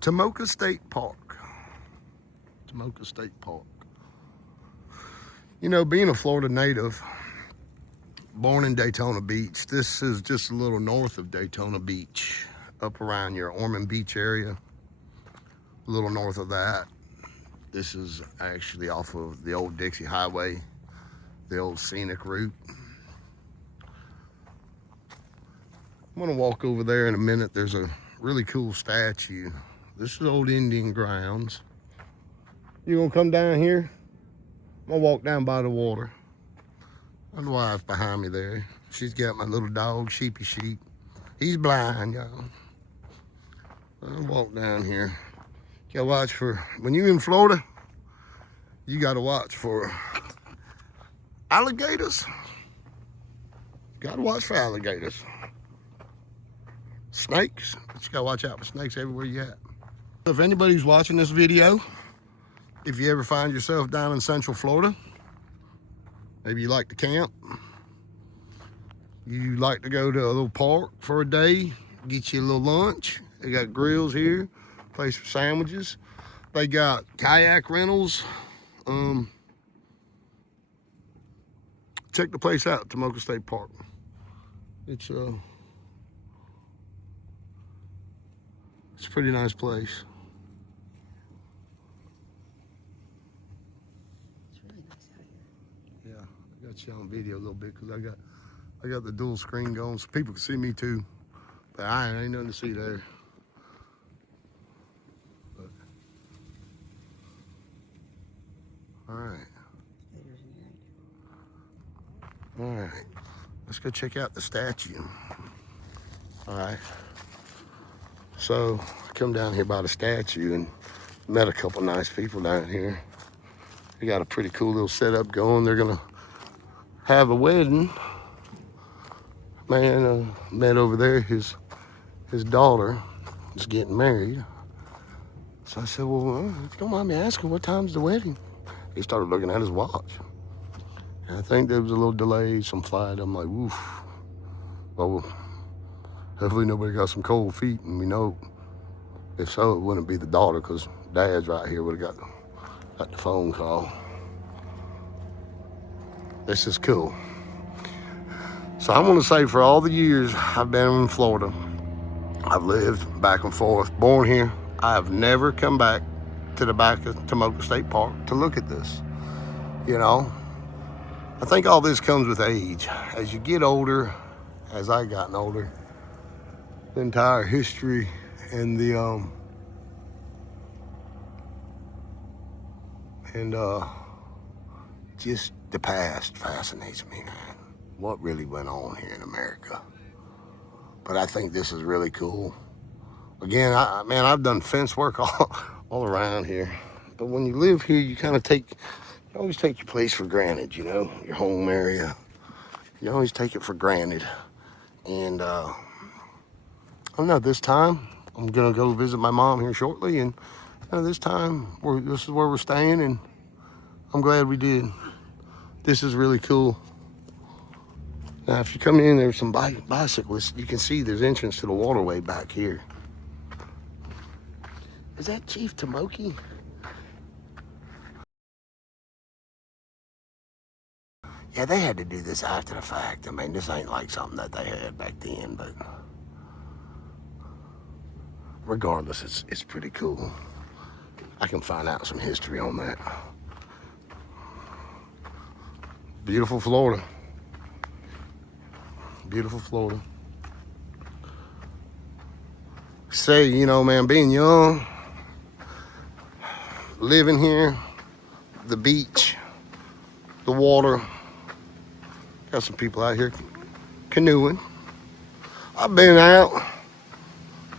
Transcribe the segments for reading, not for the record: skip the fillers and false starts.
Tomoka State Park. Tomoka State Park. You know, being a Florida native, born in Daytona Beach, this is just a little north of Daytona Beach, up around your Ormond Beach area. A little north of that. This is actually off of the old Dixie Highway, the old scenic route. I'm gonna walk over there in a minute. There's a really cool statue. This is old Indian grounds. You gonna come down here? I'm gonna walk down by the water. My wife behind me there. She's got my little dog, Sheepy Sheep. He's blind, y'all. I'll walk down here. You gotta watch for, when you're in Florida, you gotta watch for alligators. Gotta watch for alligators. Snakes, but you gotta watch out for snakes everywhere you at. If anybody's watching this video, if you ever find yourself down in Central Florida, maybe you like to camp, you like to go to a little park for a day, get you a little lunch. They got grills here, place for sandwiches. They got kayak rentals. Check the place out, Tomoka State Park. It's a pretty nice place. It's really nice out here. Yeah, I got you on video a little bit because I got the dual screen going so people can see me too. But ain't nothing to see there. But, all right. All right, let's go check out the statue. All right. So I come down here by the statue and met a couple nice people down here. They got a pretty cool little setup going. They're gonna have a wedding. Man, met over there, his daughter is getting married. So I said, well, if you don't mind me asking, what time's the wedding? He started looking at his watch. And I think there was a little delay, some flight. I'm like, woof. Well, hopefully nobody got some cold feet, and we know if so, it wouldn't be the daughter, because Dad's right here would have got the phone call. This is cool. So I want to say, for all the years I've been in Florida, I've lived back and forth, born here. I have never come back to the back of Tomoka State Park to look at this. You know, I think all this comes with age. As you get older, as I gotten older, the entire history and just the past fascinates me, man. What really went on here in America. But I think this is really cool. Again, man, I've done fence work all around here. But when you live here, you kind of you always take your place for granted, you know, your home area. You always take it for granted. And I don't know, this time, I'm gonna go visit my mom here shortly. And this time, this is where we're staying, and I'm glad we did. This is really cool. Now, if you come in, there's some bicyclists. You can see there's entrance to the waterway back here. Is that Chief Tomoka? Yeah, they had to do this after the fact. I mean, this ain't like something that they had back then, but regardless, it's pretty cool. I can find out some history on that. Beautiful Florida. Beautiful Florida. Say, you know, man, being young, living here, the beach, the water. Got some people out here canoeing. I've been out,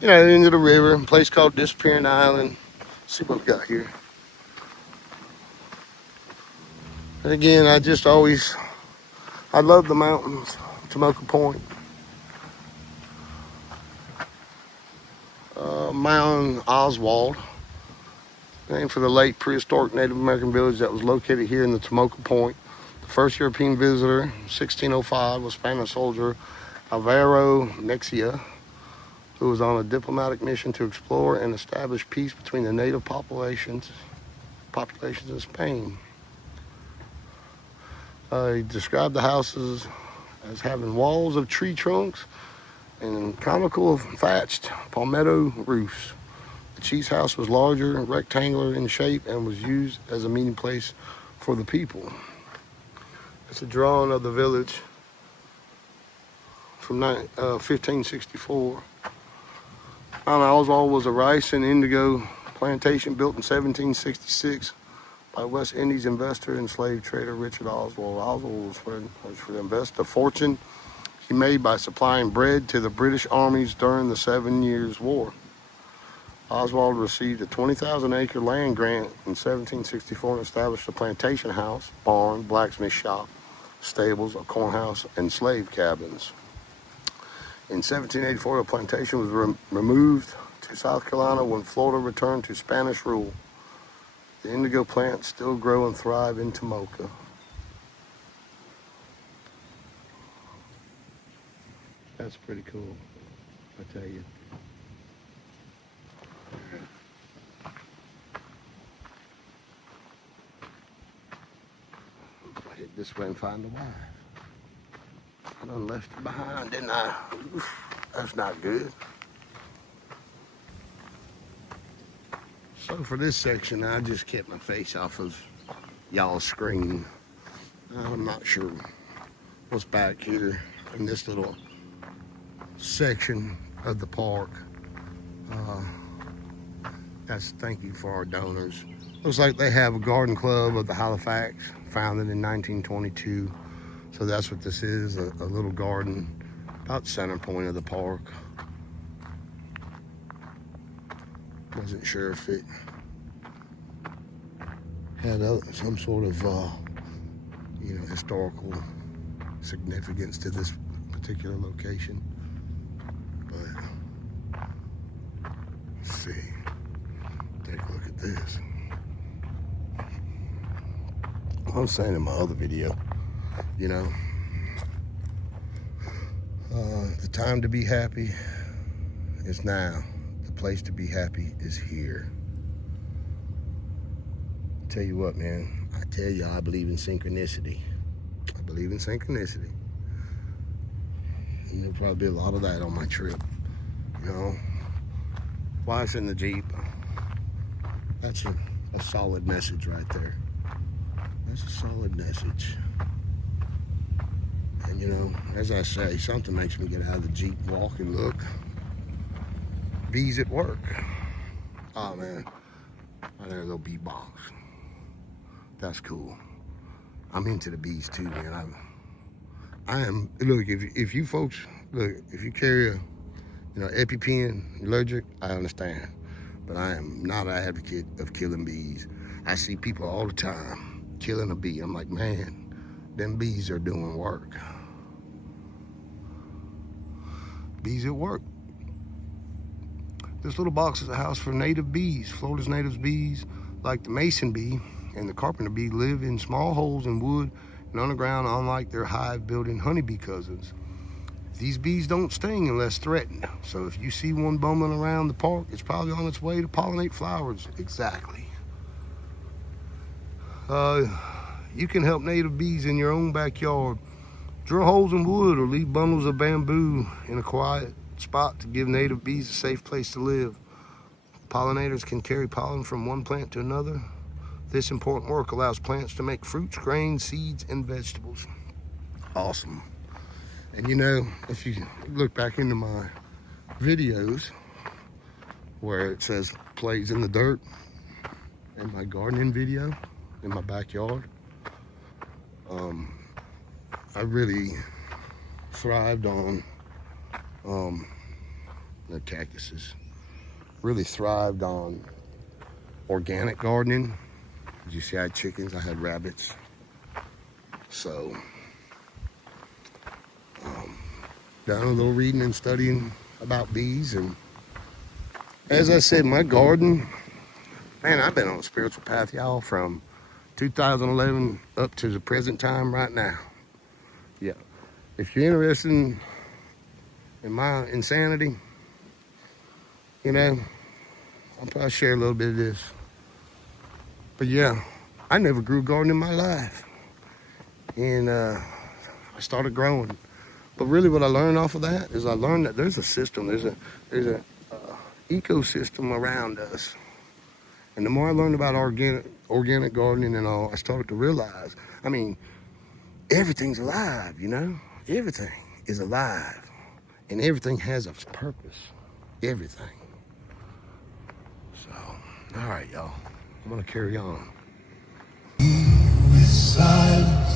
you know, into the river, a place called Disappearing Island. Let's see what we got here. And again, I love the mountains, Tomoka Point. Mount Oswald, named for the late prehistoric Native American village that was located here in the Tomoka Point. The first European visitor, 1605, was Spanish soldier Alvaro Nexia. who was on a diplomatic mission to explore and establish peace between the native populations in Spain. He described the houses as having walls of tree trunks and conical thatched palmetto roofs. The chief's house was larger and rectangular in shape and was used as a meeting place for the people. It's a drawing of the village from 1564. Oswald was a rice and indigo plantation built in 1766 by West Indies investor and slave trader Richard Oswald. Oswald was for the invest the fortune he made by supplying bread to the British armies during the 7 Years' War. Oswald received a 20,000-acre land grant in 1764 and established a plantation house, barn, blacksmith shop, stables, a cornhouse, and slave cabins. In 1784, the plantation was removed to South Carolina when Florida returned to Spanish rule. The indigo plants still grow and thrive in Tomoka. That's pretty cool, I tell you. I hit this way and find the wife. I done left her behind, didn't I? Oof, that's not good. So for this section, I just kept my face off of y'all's screen. I'm not sure what's back here in this little section of the park. That's thank you for our donors. Looks like they have a garden club of the Halifax, founded in 1922. So that's what this is, a little garden about the center point of the park. Wasn't sure if it had some sort of, historical significance to this particular location. But let's see. Take a look at this. I was saying in my other video, the time to be happy is now. The place to be happy is here. Tell you what, man, I tell you, I believe in synchronicity. I believe in synchronicity. And there'll probably be a lot of that on my trip. Wife's in the Jeep. That's a solid message right there. That's a solid message. And as I say, something makes me get out of the Jeep, walk and look. Bees at work. Oh man, right there, a little bee box. That's cool. I'm into the bees too, man. I am. Look, if you folks, if you carry a, EpiPen, allergic, I understand. But I am not an advocate of killing bees. I see people all the time killing a bee. I'm like, man, them bees are doing work. Bees at work. This little box is a house for native bees. Florida's native bees, like the mason bee and the carpenter bee, live in small holes in wood and underground, unlike their hive-building honeybee cousins. These bees don't sting unless threatened. So if you see one bumming around the park, it's probably on its way to pollinate flowers. Exactly. You can help native bees in your own backyard. Drill holes in wood or leave bundles of bamboo in a quiet spot to give native bees a safe place to live. Pollinators can carry pollen from one plant to another. This important work allows plants to make fruits, grains, seeds, and vegetables. Awesome. And if you look back into my videos where it says plays in the dirt, in my gardening video, in my backyard, I really thrived on the cactuses. Really thrived on organic gardening. As you see, I had chickens, I had rabbits. So, done a little reading and studying about bees. And as I said, my garden, man, I've been on a spiritual path, y'all, from 2011 up to the present time right now. Yeah. If you're interested in my insanity, You know, I'll probably share a little bit of this. But yeah, I never grew a garden in my life. And I started growing. But really what I learned off of that is I learned that there's a system, there's a ecosystem around us. And the more I learned about organic gardening and all, I started to realize, I mean, everything's alive, you know? Everything is alive. And everything has a purpose. Everything. So, all right, y'all. I'm gonna carry on.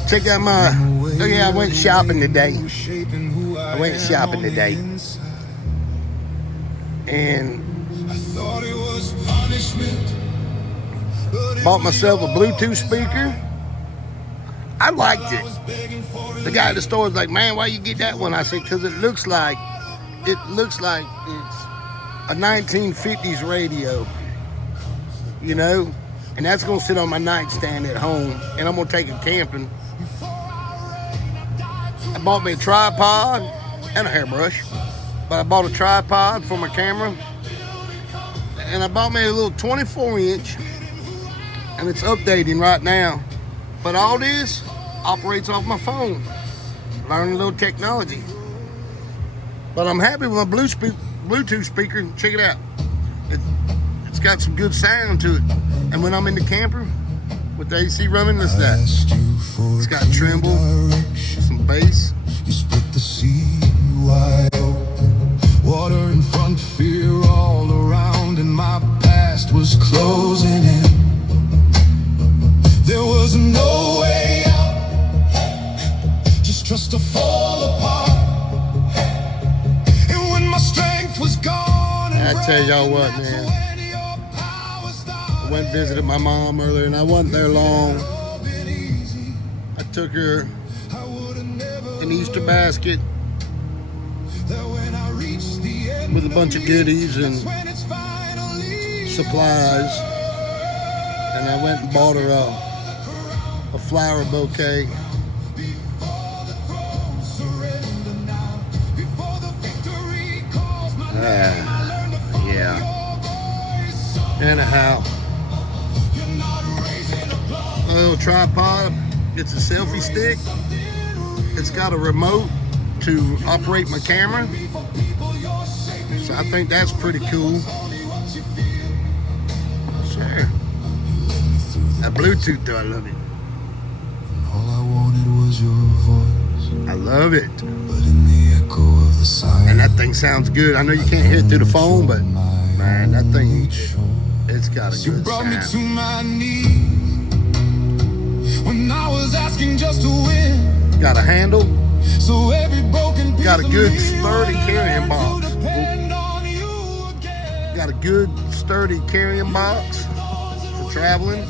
Check out my, oh yeah, I went shopping today. I went shopping today. And bought myself a Bluetooth speaker. I liked it. The guy at the store was like, man, why you get that one? I said, because it looks like it's a 1950s radio, you know? And that's gonna sit on my nightstand at home, and I'm gonna take it camping. I bought me a tripod and a hairbrush, but I bought a tripod for my camera, and I bought me a little 24-inch, and it's updating right now. But all this operates off my phone. Learning a little technology. But I'm happy with my Bluetooth speaker. Check it out. It's got some good sound to it. And when I'm in the camper with the AC running, it's that. It's got tremble, some bass. You split the sea wide open. Water in front, fear all around, and my past was closing in. There was no way out, just trust to fall apart. And when my strength was gone, I tell y'all what, man. I went and visited my mom earlier, and I wasn't there long. I took her an Easter basket with a bunch of goodies and supplies, and I went and bought her a flower bouquet. Yeah. Anyhow, a little tripod. It's a selfie stick. It's got a remote to operate my camera. So I think that's pretty cool. Sure. That Bluetooth though, I love it. all I wanted was your voice. I love it. But in the echo of the silence, And that thing sounds good. I know you can't hear it through the phone, but man, that thing, it's got a you good brought me to sound. my knees when I was asking just to win. Got a handle. So every broken piece Got a of good me sturdy would carrying learn to box. depend on you again. Got a good sturdy carrying box for traveling.